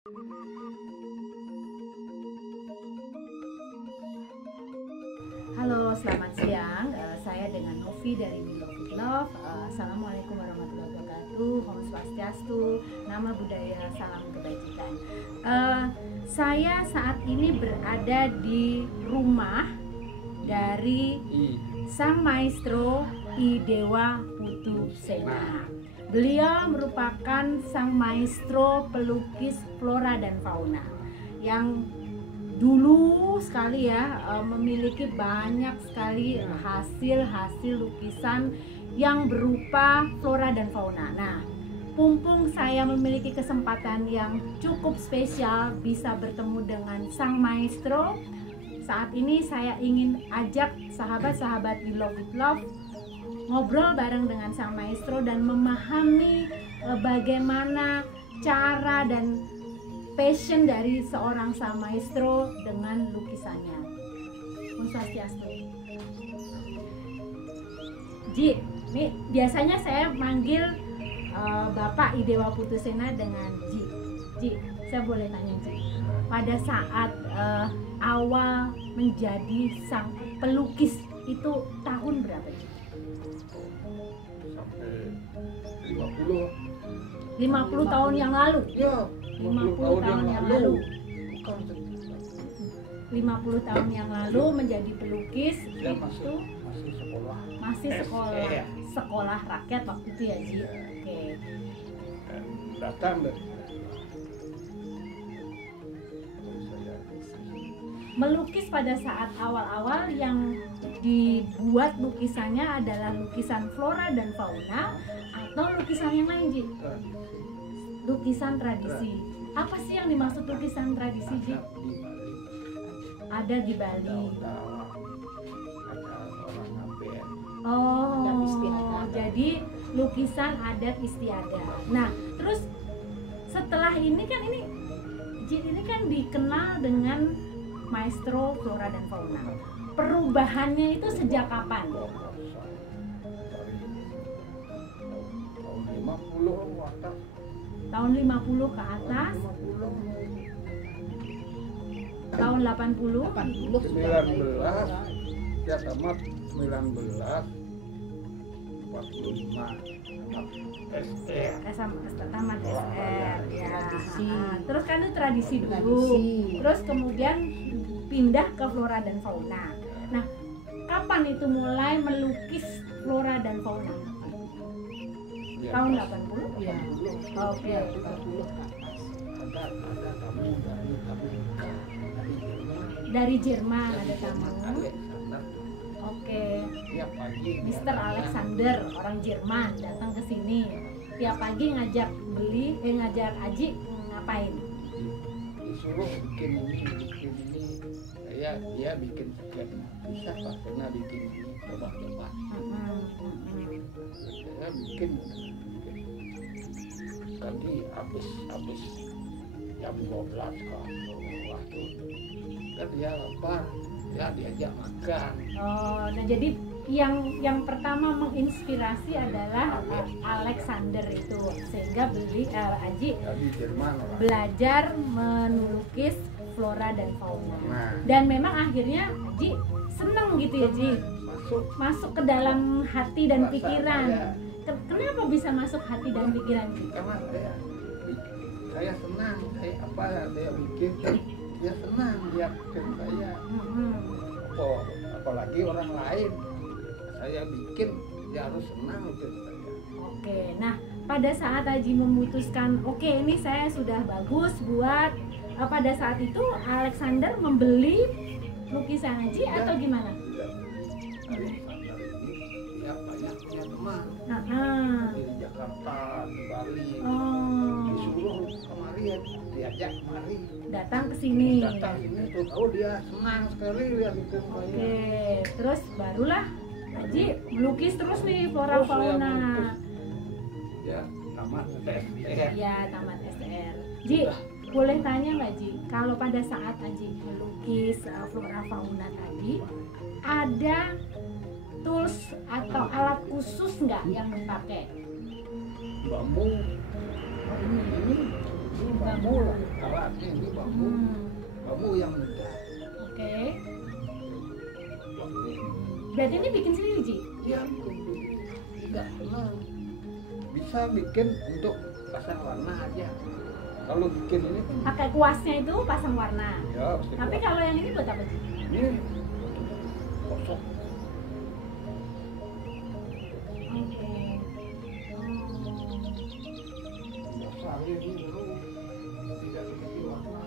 Halo, selamat siang. Saya dengan Novi dari We Love With Love. Assalamualaikum warahmatullahi wabarakatuh. Om Swastiastu, Nama Budaya, Salam Kebajikan. Saya saat ini berada di rumah dari Sang Maestro I Dewa Putu Sena. Beliau merupakan sang maestro pelukis flora dan fauna yang dulu sekali ya memiliki banyak sekali hasil lukisan yang berupa flora dan fauna. Nah, mumpung saya memiliki kesempatan yang cukup spesial bisa bertemu dengan sang maestro, saat ini saya ingin ajak sahabat-sahabat We Love With Love ngobrol bareng dengan sang maestro dan memahami bagaimana cara dan passion dari seorang sang maestro dengan lukisannya. Om Swastiastu. Ji, ini biasanya saya manggil Bapak I Dewa Putu Sena dengan Ji. Ji, saya boleh tanya Ji, pada saat awal menjadi sang pelukis itu tahun berapa Ji? Sampai 50 tahun yang lalu. Ya, 50 tahun yang lalu. Bukan 50 tahun yang lalu menjadi pelukis ya, itu masih sekolah. sekolah rakyat waktu itu ya Ji. Oke. Dan datang dari saya. Melukis pada saat awal-awal yang dibuat lukisannya adalah lukisan flora dan fauna atau lukisan yang lain Ji? Lukisan tradisi. Apa sih yang dimaksud lukisan tradisi Ji? Ada di Bali. Ada orang ngaben. Oh, jadi lukisan adat istiadat. Nah, terus setelah ini kan ini kan dikenal dengan maestro flora dan fauna. Perubahannya itu sejak kapan? Dari tahun 50 atas. Tahun 50 ke atas, tahun 80, 19 ya tamat 1945 SR. tamat SR ya. Tradisi. Terus kan itu tradisi dulu. Terus kemudian pindah ke flora dan fauna. Nah, kapan itu mulai melukis flora dan fauna? Ya, Tahun pas 80? Ya, Oke. 30 ke atas. ada tamu dari Amerika, Dari Jerman ada tamu. Alexander. Oke. Tiap pagi Mr. Alexander, orang Jerman datang ke sini. Tiap pagi ngajak ngajak Aji ngapain? disuruh bikin ini. Dia bikin sekian bisa Pak, pernah bikin ini coba. Saya bikin tadi habis jam 12 waktu kan dia lapar, ya diajak makan. Oh, nah jadi yang pertama menginspirasi adalah Alexander itu, sehingga Aji Dari Jerman orang. belajar melukis flora dan fauna. Nah, Dan memang akhirnya Ji seneng gitu ya Ji, masuk ke dalam hati dan Rasa pikiran. saya. Kenapa bisa masuk hati dan pikiran Ji? Karena saya senang, saya bikin, dia senang dia bikin saya. Apalagi orang lain, saya bikin dia harus senang bikin saya. Oke, nah pada saat Aji memutuskan, oke ini saya sudah bagus buat, pada saat itu Alexander membeli lukisan Aji atau gimana? Alexander ini dia banyak punya teman Nah, di Jakarta, di Bali. oh, Disuruh kemari, diajak kemari. datang ke sini. Datang ini tuh, dia senang sekali lihat bikin saya. Oke, terus barulah Aji melukis terus nih flora Terus saya fauna. melukis. Ya, tamat SR. Ya, tamat SR. Ji, boleh tanya nggak Ji, kalau pada saat Aji melukis flora fauna tadi, ada tools atau alat khusus nggak yang dipakai? Bambu Oh, ini Ini bambu lah, alatnya ini bambu. Bambu yang mudah. Oke. Berarti ini bikin sendiri, Ji? Iya, tidak pernah. Bisa bikin untuk pasang warna aja. Kalau bikin ini kan Pakai kuasnya itu pasang warna. ya Tapi kalau yang ini buat apa, Ji? ini kosong. Oke. Dasarnya ini mau tidak seperti warna.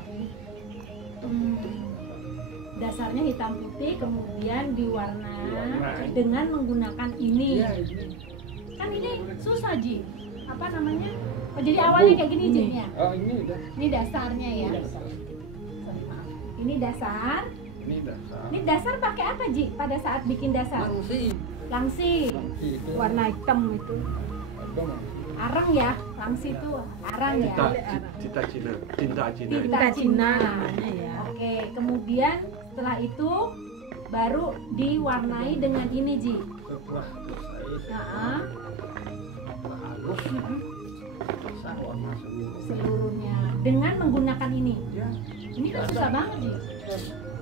Dasarnya hitam putih, kemudian diwarnai Diwarnai. dengan menggunakan ini. Iya ini. Kan ini susah, Ji. Apa namanya? Oh, jadi awalnya kayak gini, Ji, ya? Oh ini udah. Ini dasarnya ya. Ini dasar. Ini dasar. Ini dasar. Ini dasar pakai apa, Ji? Pada saat bikin dasar? Langsi. Langsi. Langsi itu. Warna hitam itu. Ada langsi. Arang ya. Langsi itu arang ya. Tinta Cina itu. Tinta Cina. namanya ya. Oke, kemudian setelah itu baru diwarnai dengan ini, Ji. Setelah selesai, Nah, setelah halus, pasang warna seluruh. seluruhnya dengan menggunakan ini. Ya, Ini kan susah banget, Ji.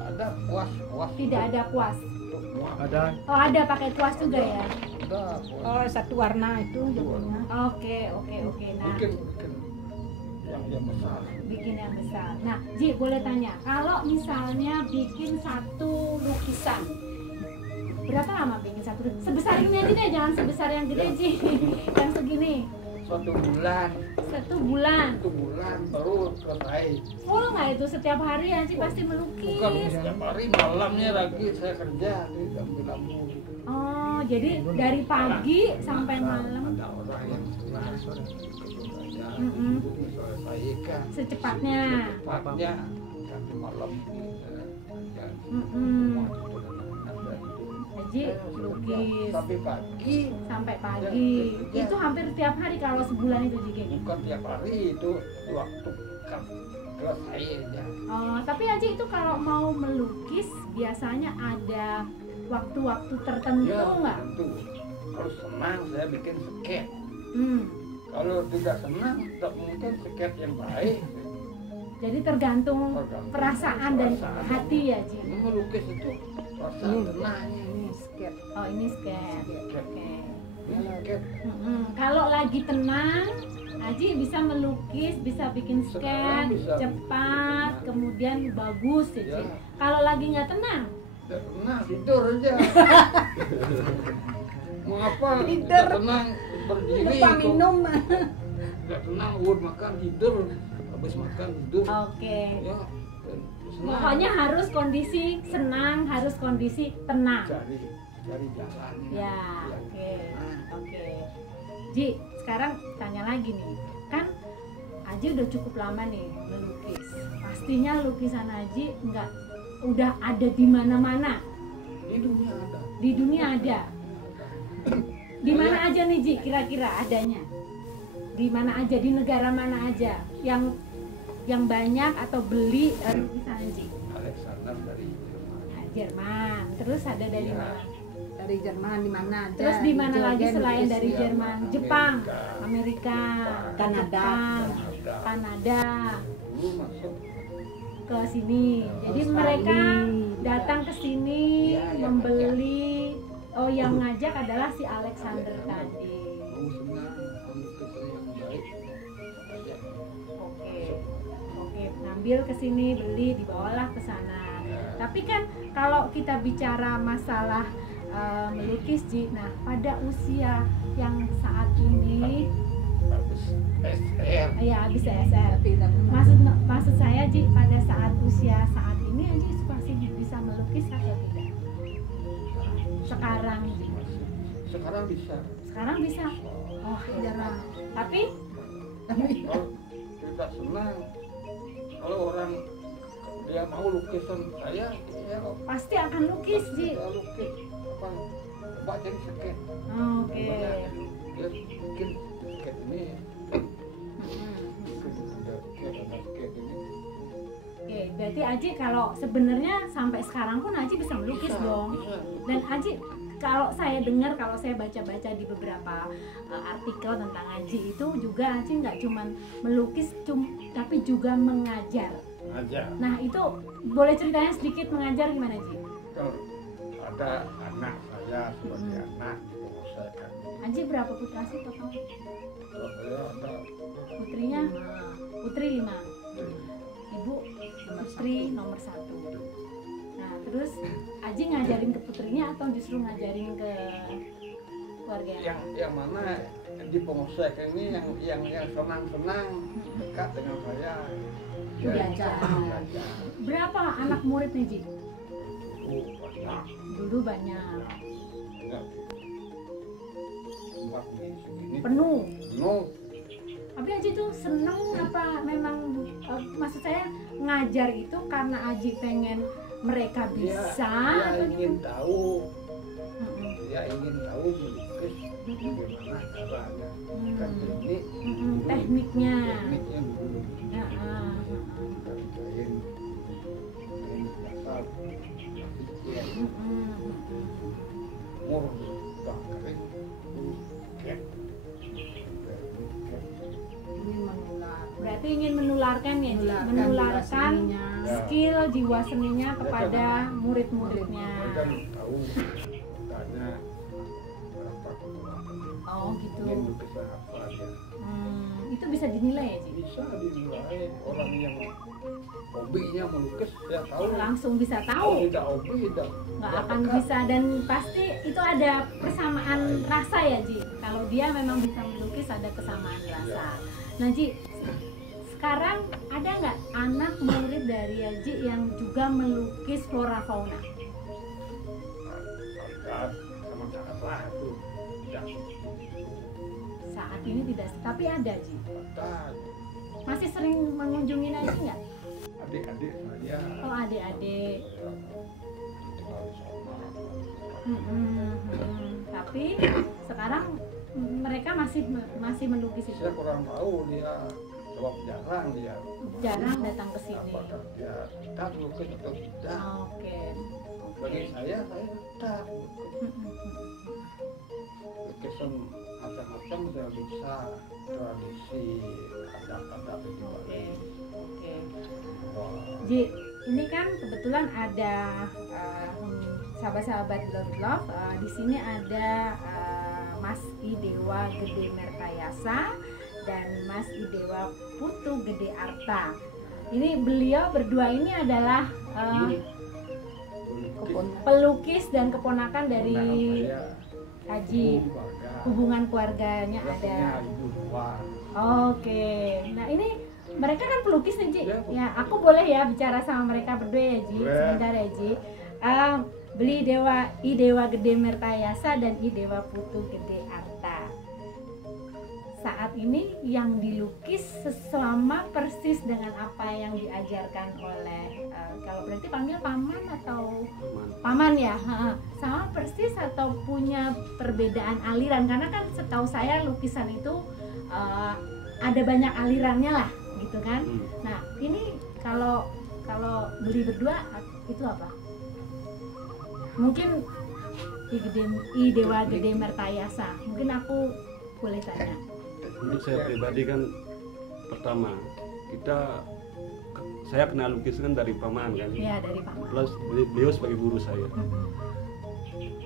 ada kuas, kuas. Tidak ada kuas. Untuk muat. Ada Oh, ada pakai kuas juga ya. Ada kuas. Oh, satu warna itu jadinya. Oke. Nah, Bikin yang besar. bikin yang besar. Nah, Ji, boleh tanya, kalau misalnya bikin satu lukisan, berapa lama bikin satu lukisan? Sebesar ini aja deh, jangan sebesar yang gede, Ji. Yang segini. 1 bulan. 1 bulan. 1 bulan baru selesai. Full nggak itu setiap hari Aji pasti melukis? Bukan setiap hari, malamnya lagi saya kerja di lampu-lampu. Oh, jadi dari pagi sampai malam Ada orang yang senang sore Mm-mm. selesaikan secepatnya. cepatnya nanti malam Mm-mm. Aji lukis sampai pagi, sampai pagi. Itu hampir tiap hari kalau sebulan itu Ji kayak gitu. bukan tiap hari, itu waktu selesai aja. Oh, tapi Aji itu kalau mau melukis biasanya ada waktu-waktu tertentu Ya, nggak? tentu. Kalau senang saya bikin sket. Hmm. Kalau tidak senang, tidak mungkin sket yang baik. Jadi tergantung Tergantung perasaan dan perasaan. hati ya Ji. Ini melukis itu perasaan tenangnya. Ini sket. Oh, ini sket. Oke. Ini sket. Kalau lagi tenang, Aji bisa melukis, bisa bikin Sekarang sket, bisa cepat, bikin. kemudian bagus ya, Ji. Ya. Kalau lagi nggak tenang, Tidak tenang, tidur aja. Mau apa? Tidur. Tidak tenang, berdiri. Lupa kok. minum. Tidak tenang, udah makan tidur. Habis makan tidur. oke. Ya, dan senang. Pokoknya harus kondisi senang, harus kondisi tenang. cari jalannya. Ya, oke. Ji, sekarang tanya lagi nih, kan Aji udah cukup lama nih melukis. Pastinya lukisan Aji udah ada di mana-mana. Di dunia ada. Di dunia ada. Di mana aja nih Ji kira-kira adanya? Di mana aja, di negara mana aja yang banyak atau beli lukisan Ji? Alexander dari Jerman. Jerman. Terus ada dari Iya. mana? Dari Jerman di mana aja? Terus di mana lagi Jordan, selain Inggris. dari Asia, Jerman? Amerika. Jepang, Amerika, Kanada. Jepang, Ada. Kanada Dulu masuk. ke sini. Jadi Australia. mereka datang ke sini Iya, yang membeli. Oh, yang ngajak adalah si Alexander tadi. Mau senang, lukisan yang baik. Aja. Oke, oke, ngambil ke sini, beli, dibawalah ke sana. Tapi kan kalau kita bicara masalah melukis, Ji, nah pada usia yang saat ini, Habis SR. ya habis SR. Tapi Maksud saya, Ji, pada saat usia saat ini, Ji masih bisa melukis atau tidak? Sekarang, Ji. Sekarang bisa. Sekarang bisa. Oh, jarang. Tapi Kalau tidak senang, kalau orang dia mau lukisan saya, ya pasti akan lukis, Ji. kita lukis apa? Coba jadi sket. Oke. Dia bikin sket ini, bikin ada sket ini. Oke, berarti Aji kalau sebenarnya sampai sekarang pun Aji bisa melukis Bisa, dong. bisa. Dan Aji kalau saya dengar, kalau saya baca-baca di beberapa artikel tentang Aji itu juga Aji nggak cuman melukis, tapi juga mengajar. Aja. Nah itu boleh ceritanya sedikit mengajar gimana Ji? Kalau ada anak saya sebagai anak di Pengusaha kan. Aji berapa putra sih total? Kalau saya ada Putrinya? Putri 5, ibu putri nomor 1. Nah terus Aji ngajarin ke putrinya atau justru ngajarin ke keluarga? yang mana di Pengusaha ini yang senang-senang dekat dengan saya. Belajar. Berapa anak muridnya Ji? Banyak. Dulu banyak. Enggak. Tempat di sini Penuh. penuh. Tapi Aji tuh seneng apa memang maksud saya ngajar itu karena Aji pengen mereka Dia bisa atau ingin gitu? tahu, Mm-mm. dia ingin tahu melukis bagaimana caranya, bukan teknik, Tekniknya. tekniknya dulu. Ya, Bukan kain dasar, pikir, mur, bakarin, cat, Ini menular. Berarti ingin menularkan ya, Ji? Menularkan Menularkan jiwa seninya. skill jiwa seninya kepada murid-muridnya. kan tahu makanya berapa kekuatan. Oh gitu. Ingin lukisan apa aja. Itu bisa dinilai ya Ji? Bisa dinilai orang yang hobinya melukis ya tahu. Langsung bisa Kalau tahu. tidak hobi tidak Nggak akan bisa, dan pasti itu ada persamaan rasa ya Ji. Kalau dia memang bisa melukis ada kesamaan rasa. Nah Ji, sekarang ada nggak anak murid dari Aji yang juga melukis flora fauna? Agak sama sangat lah itu tidak Saat ini tidak, tapi ada Ji. ada Masih sering mengunjungi Aji nggak? adik-adik saya. Oh adik-adik. Tinggal di sana. Tapi sekarang mereka masih melukis itu. Saya kurang tahu dia sebab jarang dia. Jarang datang ke sini. Apakah dia tetap melukis atau tidak? Oke. Bagi saya tetap lukisan macam-macam saya bisa, tradisi adat-adat itu. Oke. Oke. Wah, Ji, ini kan kebetulan ada sahabat-sahabat Love. Di sini ada Mas Idewa Gede Mertayasa dan Mas Idewa Putu Gede Arta. Ini beliau berdua ini adalah pelukis dan keponakan dari Haji. Hubungan keluarganya ada. Oke. Nah ini mereka kan pelukis nih Ji. Ya aku boleh ya bicara sama mereka berdua ya Ji. Sebentar ya Ji. Beli Idewa Gede Mertayasa dan Idewa Putu Gede Arta. Saat ini yang dilukis sama persis dengan apa yang diajarkan oleh kalau berarti panggil paman atau paman ya, sama persis atau punya perbedaan aliran, karena kan setahu saya lukisan itu ada banyak alirannya lah gitu kan. Nah ini kalau beli berdua itu apa? Mungkin Idewa Gede Mertayasa, mungkin aku boleh tanya. Untuk saya pribadi kan, pertama saya kenal lukis kan dari paman kan. Ya dari paman. Plus beliau sebagai guru saya.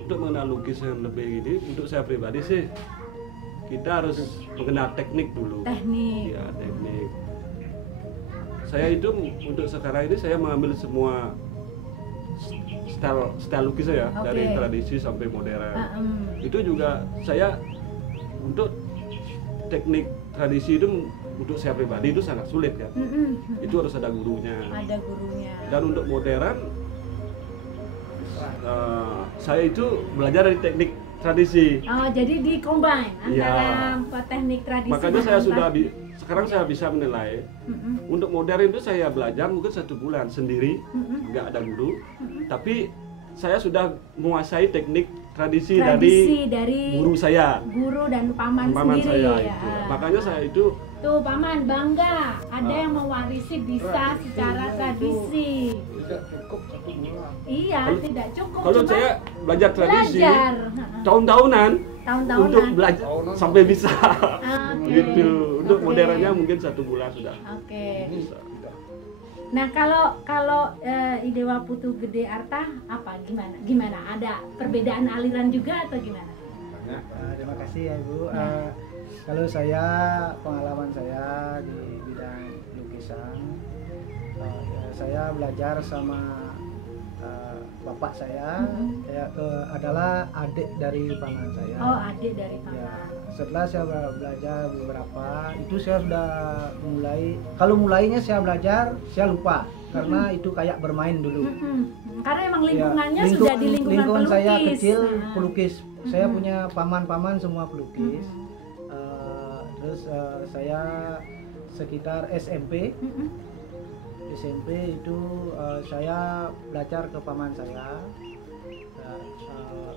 Untuk mengenal lukisan lebih gini, untuk saya pribadi sih kita harus mengenal teknik dulu. Teknik. Ya, teknik. Saya itu untuk sekarang ini saya mengambil semua style lukis saya, dari tradisi sampai modern. Itu juga saya untuk teknik tradisi itu untuk saya pribadi itu sangat sulit kan. Itu harus ada gurunya. Ada gurunya. Dan untuk modern saya itu belajar dari teknik tradisi. Oh, jadi di combine antara teknik tradisi. Makanya saya sekarang saya bisa menilai. Untuk modern itu saya belajar mungkin 1 bulan sendiri, nggak ada guru. Tapi saya sudah menguasai teknik tradisi dari guru dan paman sendiri saya ya. itu. Makanya saya itu Tuh paman bangga, ada yang mewarisi bisa secara tradisi. Tidak cukup 1 bulan. Iya, tidak cukup. kalau cuma saya belajar tradisi belajar. tahun-tahunan Tahun-tahunan. untuk belajar sampai bisa Oke. gitu. Untuk Oke. modernnya mungkin 1 bulan sudah Oke. bisa. Nah kalau Idewa Putu Gede Arta apa gimana? Ada perbedaan aliran juga atau gimana? Terima kasih ya Bu. Kalau saya, pengalaman saya di bidang lukisan, saya belajar sama bapak saya, adalah adik dari paman saya. Oh, adik dari paman. Ya, setelah saya belajar beberapa, itu saya sudah mulai. Kalau mulainya saya belajar, saya lupa karena itu kayak bermain dulu. Karena emang lingkungannya Ya, sudah di lingkungan pelukis. saya kecil pelukis. Saya punya paman-paman semua pelukis. Terus saya sekitar SMP itu saya belajar ke paman saya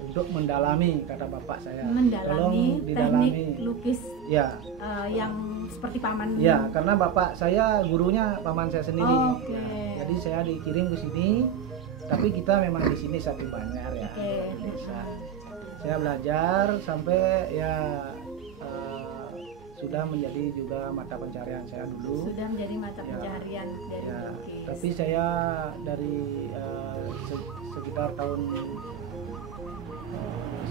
untuk mendalami, kata bapak saya. Mendalami teknik lukis ya, yang seperti paman. Ya, karena bapak saya gurunya paman saya sendiri. Oke. Ya, jadi saya dikirim ke sini, tapi kita memang di sini satu Banjar ya. Oke. Saya belajar sampai ya sudah menjadi juga mata pencarian saya dulu. Sudah menjadi mata pencarian dari melukis. Tapi saya dari sekitar tahun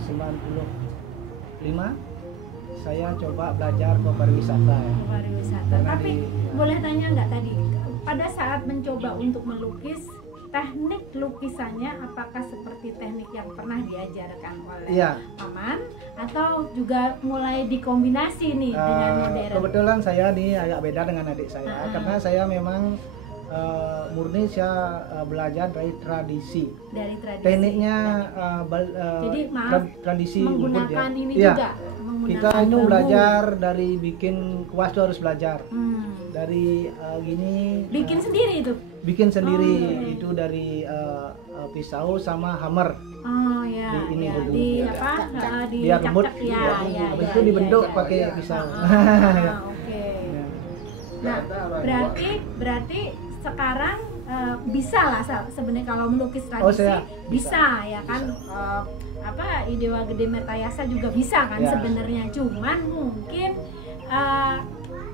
95 saya coba belajar ke pariwisata ya. Pariwisata. Tapi boleh tanya nggak tadi pada saat mencoba untuk melukis, teknik lukisannya apakah seperti teknik yang pernah diajarkan oleh paman atau juga mulai dikombinasi nih dengan modern? Kebetulan saya nih agak beda dengan adik saya karena saya memang murni saya belajar dari tradisi. Dari tradisi. Tekniknya jadi tradisi menggunakan ini juga. Kita itu belajar dari bikin kuas itu harus belajar. Dari gini. Bikin sendiri itu. Bikin sendiri itu dari pisau sama hammer. Oh ya. Di ini dulu. Di apa? Biar lembut. Habis itu dibentuk pakai pisau. Oke. Nah, berarti sekarang bisa lah sebenarnya kalau melukis tradisi bisa ya kan. Idewa Gede Mertayasa juga bisa kan sebenarnya, cuman mungkin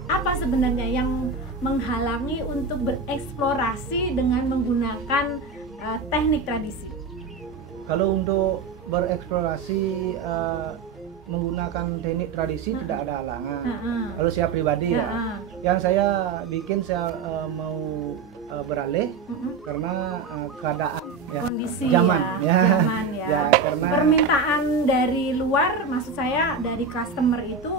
apa sebenarnya yang menghalangi untuk bereksplorasi dengan menggunakan teknik tradisi? Kalau untuk bereksplorasi menggunakan teknik tradisi tidak ada halangan. Kalau saya pribadi yang saya bikin saya mau beralih karena keadaan kondisi zaman ya. Karena permintaan dari luar, maksud saya dari customer itu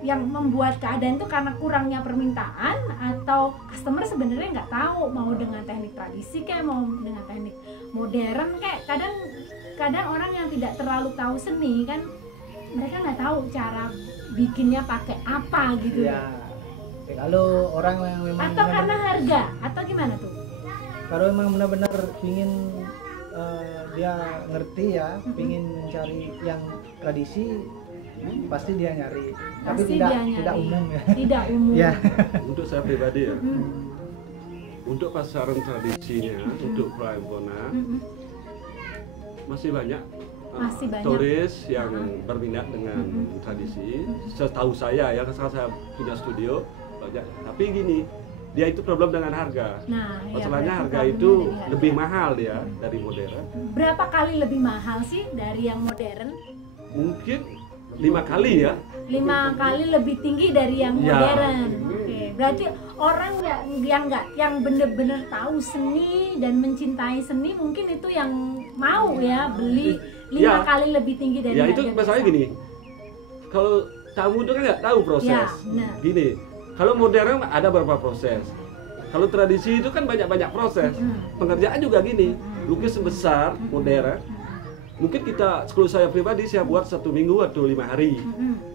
yang membuat keadaan itu karena kurangnya permintaan atau customer sebenarnya nggak tahu mau dengan teknik tradisi kayak mau dengan teknik modern kayak kadang orang yang tidak terlalu tahu seni kan mereka nggak tahu cara bikinnya pakai apa gitu ya. Kalau orang yang memang atau karena harga atau gimana tuh? Kalau memang benar-benar ingin dia ngerti ya, ingin mencari yang tradisi, pasti dia nyari. Tapi tidak umum ya. Tidak umum. Ya. Untuk saya pribadi ya, untuk pasaran tradisinya, untuk Prambona masih banyak turis yang berminat dengan tradisi. Setahu saya ya, karena saya punya studio banyak. Tapi gini, dia itu problem dengan harga. Nah, masalahnya harga itu lebih mahal ya dari modern. Berapa kali lebih mahal sih dari yang modern? Mungkin 5 kali ya. 5 kali lebih tinggi dari yang modern. Oke, berarti orang yang bener-bener tahu seni dan mencintai seni mungkin itu yang mau ya beli 5 kali lebih tinggi dari harga. Ya itu masalahnya gini. Kalau tamu itu kan nggak tahu proses. Gini. Kalau modern ada beberapa proses. Kalau tradisi itu kan banyak-banyak proses. Pengerjaan juga gini. Lukis besar, modern. Mungkin kalau saya pribadi saya buat 1 minggu atau 5 hari.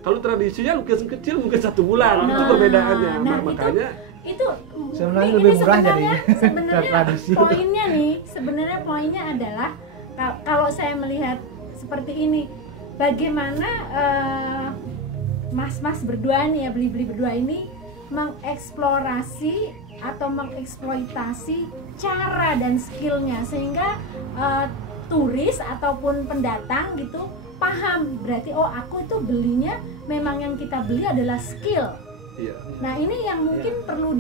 Kalau tradisinya lukisan kecil mungkin 1 bulan. Itu perbedaannya. Makanya itu sebenarnya lebih murah jadi sebenarnya tradisi. Poinnya adalah kalau saya melihat seperti ini, bagaimana mas-mas berdua nih ya, beli-beli berdua ini mengeksplorasi atau mengeksploitasi cara dan skillnya sehingga turis ataupun pendatang gitu paham, berarti oh aku itu belinya memang yang kita beli adalah skill. Iya. Nah ini yang mungkin perlu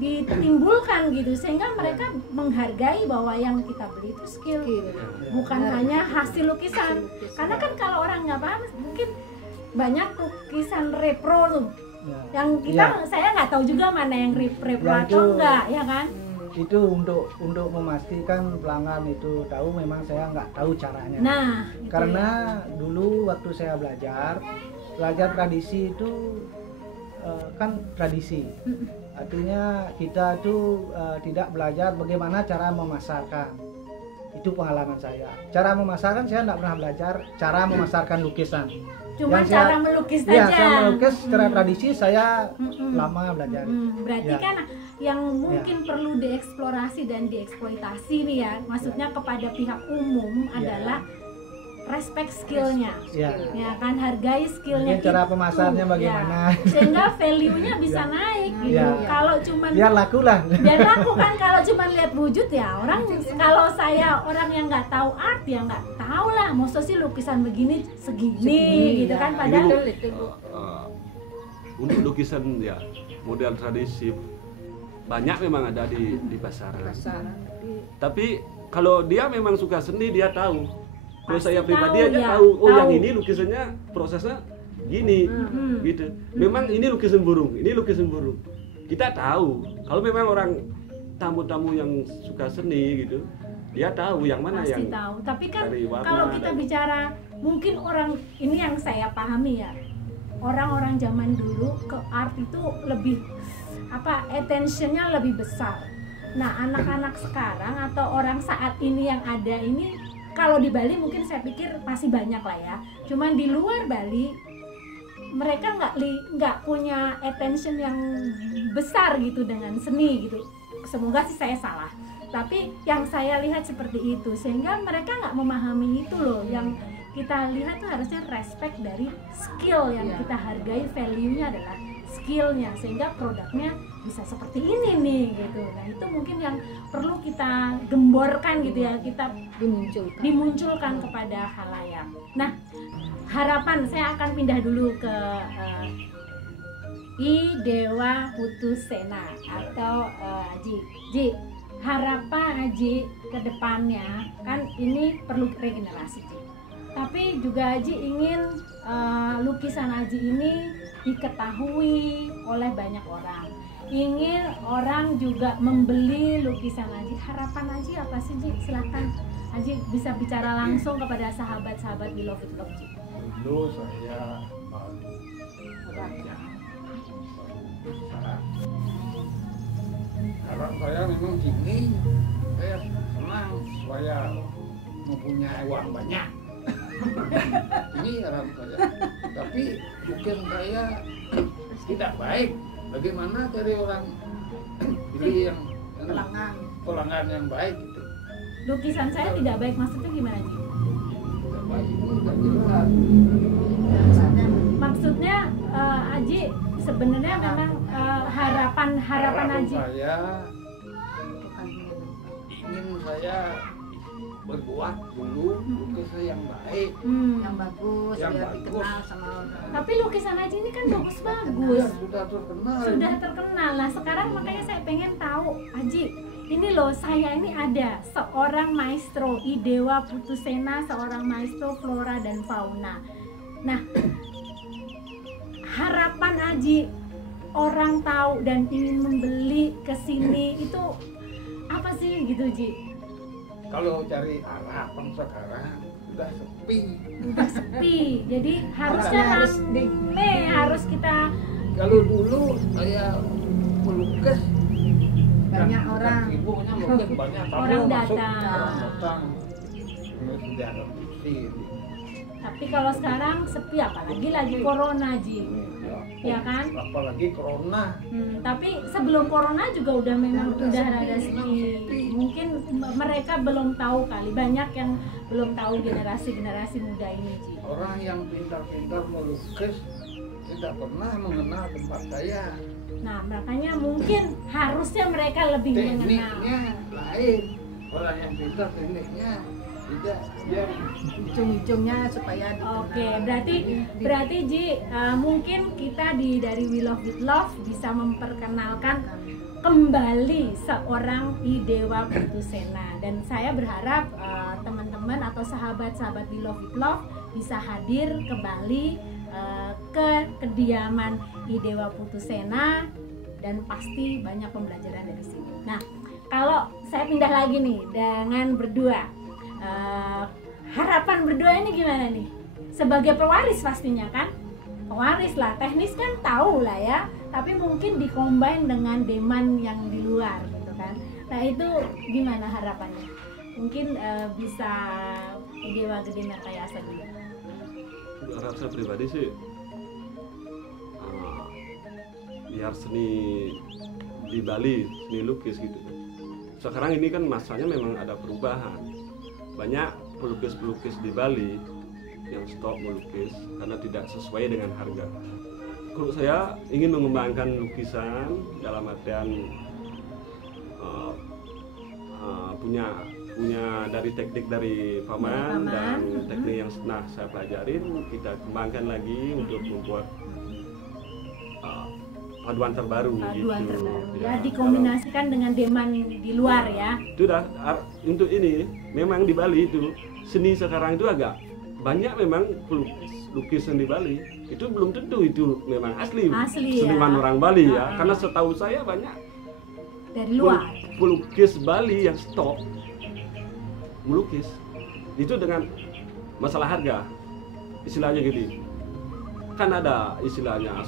ditimbulkan gitu sehingga mereka menghargai bahwa yang kita beli itu skill, bukan hanya hasil lukisan. Karena kan kalau orang nggak paham mungkin banyak lukisan repro tuh yang kita saya nggak tahu juga mana yang repro atau enggak, ya kan? Itu untuk memastikan pelanggan itu tahu, memang saya nggak tahu caranya. Nah, karena dulu waktu saya belajar tradisi itu kan tradisi, artinya kita itu tidak belajar bagaimana cara memasarkan. Itu pengalaman saya. Cara memasarkan saya nggak pernah belajar cara memasarkan lukisan. Cuma cara melukis saja. Iya, saya melukis secara tradisi saya lama belajar. Berarti kan yang mungkin perlu dieksplorasi dan dieksploitasi nih ya, maksudnya kepada pihak umum adalah respect skillnya, ya kan, hargai skillnya. Mungkin cara pemasarnya bagaimana, sehingga value-nya bisa naik gitu. Kalau cuman biar laku lah. Biar laku kan, kalau cuman lihat wujud ya orang. Kalau saya orang yang nggak tahu art ya nggak tahu lah, maksud sih lukisan begini segini gitu kan, padahal untuk lukisan ya model tradisi banyak memang ada di pasaran. Tapi kalau dia memang suka seni dia tahu. Kalau saya pribadi aja tahu, yang ini lukisannya prosesnya gini, gitu. Memang ini lukisan burung, ini lukisan burung. Kita tahu. Kalau memang orang tamu-tamu yang suka seni gitu, dia tahu yang mana pasti yang tahu. Tapi kan warna, kalau kita bicara, mungkin orang ini yang saya pahami ya, orang-orang zaman dulu ke art itu lebih attentionnya lebih besar. Nah anak-anak sekarang atau orang saat ini yang ada ini, kalau di Bali mungkin saya pikir masih banyak lah ya. Cuman di luar Bali mereka nggak punya attention yang besar gitu dengan seni gitu. Semoga sih saya salah. Tapi yang saya lihat seperti itu, sehingga mereka nggak memahami itu loh. Yang kita lihat tuh harusnya respect dari skill, yang kita hargai value-nya adalah skillnya, sehingga produknya bisa seperti ini nih gitu. Nah itu mungkin yang perlu kita gemborkan gitu ya, kita dimunculkan kepada khalayak. Nah harapan, saya akan pindah dulu ke I Dewa Putusena atau Aji. Harapan Aji ke depannya kan ini perlu regenerasi Ji. Tapi juga Aji ingin lukisan Aji ini diketahui oleh banyak orang. Ingin orang juga membeli lukisan Aji. Harapan Aji apa sih Ji? Silahkan Aji bisa bicara langsung kepada sahabat-sahabat Beloved It Love Ji. Dulu saya baru belajar. Harap saya memang gini, saya senang supaya mempunyai uang banyak. Ini harap saya. Tapi mungkin saya tidak baik. Bagaimana cari orang pilih yang pelanggan yang baik gitu. Lukisan saya tidak baik, maksudnya gimana Ji? Tidak baik ini tidak jelas. Maksudnya Aji sebenarnya memang harapan Aji. Saya ingin saya berbuat dulu lukisan yang baik, yang bagus, yang biar bagus. dikenal sama orang. Tapi lukisan Aji ini kan bagus. Ya, sudah terkenal. Sudah terkenal. Nah sekarang makanya saya pengen tahu Aji, ini loh saya ini ada seorang maestro I Dewa Putusena, seorang maestro flora dan fauna. Nah harapan Aji orang tahu dan ingin membeli ke sini itu apa sih gitu Ji? Kalau cari harapan sekarang udah sepi. Jadi harusnya harus kita. Kalau dulu saya melukis Banyak orang. ibunya mungkin banyak tamu Orang masuk, datang. orang datang. Terus sudah reduksi. Tapi kalau sekarang sepi, apalagi lagi corona Ji. Ya. ya kan? Apalagi corona. Tapi sebelum corona juga udah memang udah rada sepi. Mungkin mereka belum tahu kali, banyak yang belum tahu generasi muda ini, Ji. Orang yang pintar-pintar melukis tidak pernah mengenal tempat saya. Nah, makanya mungkin harusnya mereka lebih mengenal. Tekniknya lain. Orang yang pintar tekniknya tidak. Dia ujung-ujungnya supaya dikenal. Oke, berarti Ji, mungkin kita dari We Love With Love bisa memperkenalkan kembali seorang Idewa Putusena, dan saya berharap teman-teman atau sahabat-sahabat We Love With Love bisa hadir kembali ke kediaman Idewa Putusena, dan pasti banyak pembelajaran dari sini. Nah, kalau saya pindah lagi nih dengan berdua, harapan berdua ini gimana nih? Sebagai pewaris pastinya kan? Pewaris lah, teknis kan tahu lah ya, tapi mungkin dikombin dengan demand yang di luar gitu kan. Nah, itu gimana harapannya? Mungkin bisa Idewa Gede Mertayasa dulu. Harap saya pribadi sih biar seni di Bali, seni lukis gitu. Sekarang ini kan masanya memang ada perubahan. Banyak pelukis-pelukis di Bali yang stop melukis karena tidak sesuai dengan harga. Kalau saya ingin mengembangkan lukisan dalam artian punya dari teknik dari paman dan teknik yang saya pelajarin, kita kembangkan lagi untuk membuat paduan terbaru gitu. Ya, dikombinasikan dengan demand di luar ya. Itu dah untuk ini memang di Bali itu seni sekarang itu agak banyak memang lukisan di Bali itu belum tentu itu memang asli seniman ya. Orang Bali ya, karena setahu saya banyak dari luar pelukis Bali yang stop melukis itu dengan masalah harga, istilahnya gitu. Kan ada istilahnya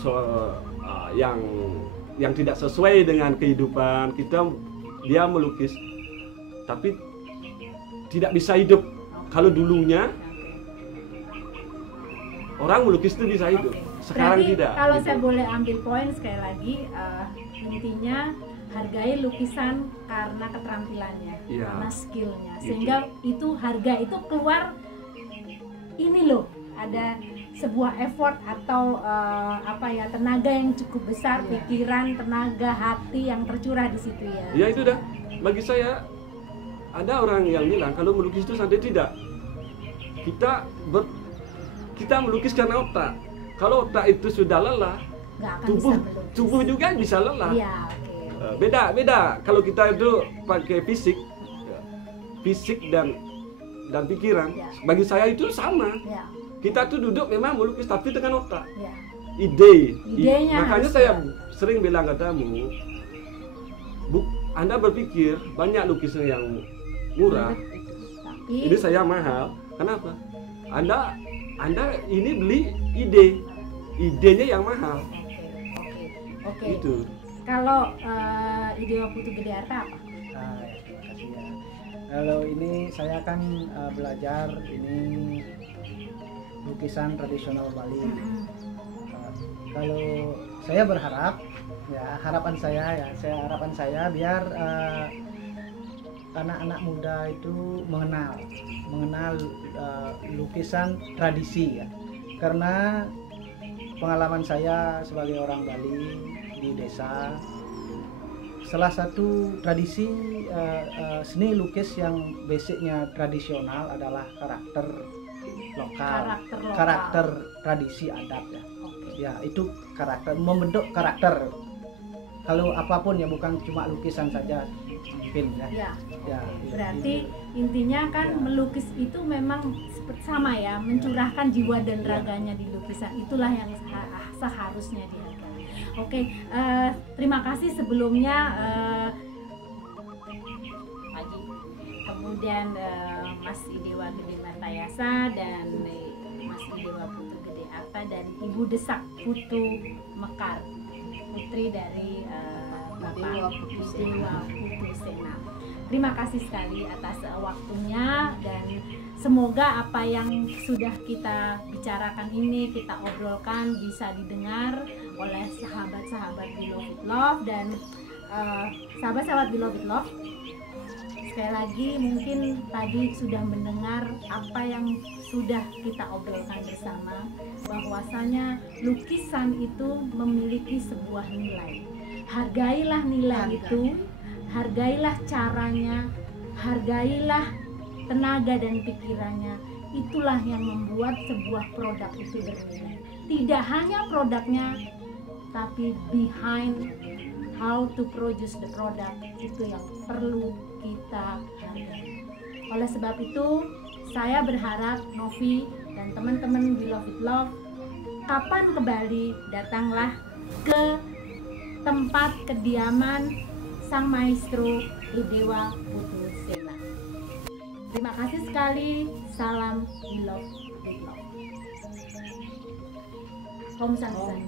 yang tidak sesuai dengan kehidupan kita, dia melukis tapi tidak bisa hidup. Kalau dulunya orang melukis itu bisa hidup, sekarang berarti tidak. Kalau gitu. saya boleh ambil poin sekali lagi, intinya hargai lukisan karena keterampilannya, karena skillnya, sehingga itu harga itu keluar. Ini loh, ada sebuah effort atau tenaga yang cukup besar, pikiran, tenaga, hati yang tercurah di situ ya. Ya itu dah. Bagi saya ada orang yang bilang kalau melukis itu santai, tidak. Kita melukis karena otak. Kalau otak itu sudah lelah, tubuh juga bisa lelah. Iya, Beda. Kalau kita itu pakai fisik dan pikiran, bagi saya itu sama. Kita tuh duduk memang melukis tapi dengan otak. Idenya. Makanya saya sering bilang katamu, Anda berpikir banyak lukisan yang murah, ini saya mahal. Kenapa? Anda ini beli idenya yang mahal. Oke. Itu. Kalau Idewa Putu Gede Arta apa? Terima kasih ya. Kalau ini saya kan belajar ini lukisan tradisional Bali. Kalau saya berharap, ya harapan saya biar anak-anak muda itu mengenal lukisan tradisi ya. Karena pengalaman saya sebagai orang Bali di desa, salah satu tradisi seni lukis yang basicnya tradisional adalah karakter lokal, karakter tradisi adat ya. Ya itu karakter, membentuk karakter. Kalau apapun ya, bukan cuma lukisan saja mungkin ya. Berarti intinya kan melukis itu memang sama ya, mencurahkan jiwa dan raganya di lukisan. Itulah yang seharusnya dihargai. Oke, terima kasih sebelumnya Pagi. Kemudian Mas Idewa Gede Mertayasa dan Mas Idewa Putu Gede Arta dan Ibu Desak Putu Mekar, putri dari Bapak Idewa Putusena. Terima kasih sekali atas waktunya, dan semoga apa yang sudah kita bicarakan ini, kita obrolkan bisa didengar oleh sahabat-sahabat Beloved Love dan sahabat-sahabat Beloved Love. Sekali lagi mungkin tadi sudah mendengar apa yang sudah kita obrolkan bersama, bahwasanya lukisan itu memiliki sebuah nilai. Hargailah nilai itu, hargailah caranya, hargailah tenaga dan pikirannya. Itulah yang membuat sebuah produk itu bernilai. Tidak hanya produknya, tapi behind how to produce the product itu yang perlu kita hargai. Oleh sebab itu, saya berharap Novi dan teman-teman Beloved Love kapan kembali datanglah ke tempat kediaman Sang Maestro Ludewa Putu Sena. Terima kasih sekali. Salam Beloved Love. Om Santi.